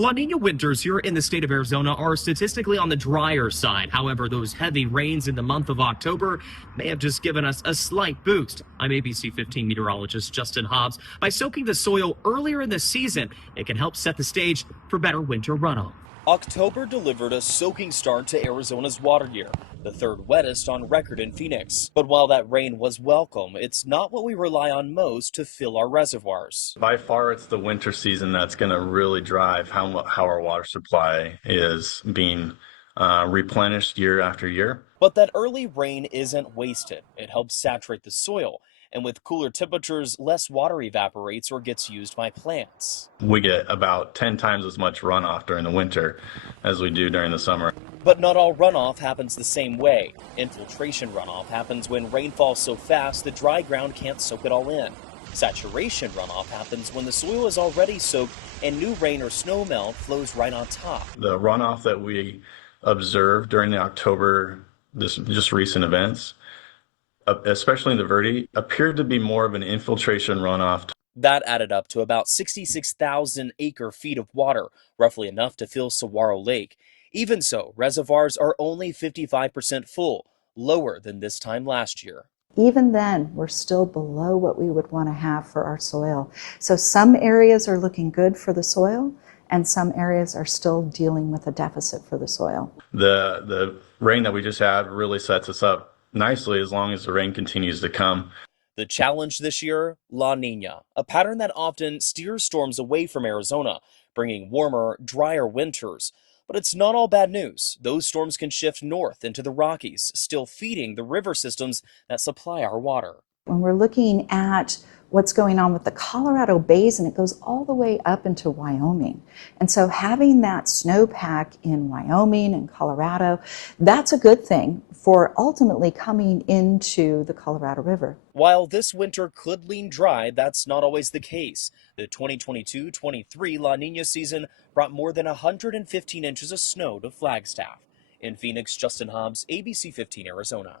La Nina winters here in the state of Arizona are statistically on the drier side. However, those heavy rains in the month of October may have just given us a slight boost. I'm ABC 15 meteorologist Justin Hobbs. By soaking the soil earlier in the season, it can help set the stage for better winter runoff. October delivered a soaking start to Arizona's water year, the third wettest on record in Phoenix. But while that rain was welcome, it's not what we rely on most to fill our reservoirs. By far, it's the winter season that's going to really drive how our water supply is being replenished year after year. But that early rain isn't wasted. It helps saturate the soil. And with cooler temperatures, less water evaporates or gets used by plants. We get about 10 times as much runoff during the winter as we do during the summer. But not all runoff happens the same way. Infiltration runoff happens when rain falls so fast the dry ground can't soak it all in. Saturation runoff happens when the soil is already soaked and new rain or snow melt flows right on top. The runoff that we observed during the October, just recent events, especially in the Verde, appeared to be more of an infiltration runoff. That added up to about 66,000 acre-feet of water, roughly enough to fill Saguaro Lake. Even so, reservoirs are only 55% full, lower than this time last year. Even then, we're still below what we would want to have for our soil. So some areas are looking good for the soil, and some areas are still dealing with a deficit for the soil. The rain that we just had really sets us up nicely as long as the rain continues to come. The challenge this year, La Nina, a pattern that often steers storms away from Arizona, bringing warmer, drier winters. But it's not all bad news. Those storms can shift north into the Rockies, still feeding the river systems that supply our water. When we're looking at what's going on with the Colorado Basin, it goes all the way up into Wyoming. And so having that snowpack in Wyoming and Colorado, that's a good thing for ultimately coming into the Colorado River. While this winter could lean dry, that's not always the case. The 2022-23 La Nina season brought more than 115 inches of snow to Flagstaff. In Phoenix, Justin Hobbs, ABC 15 Arizona.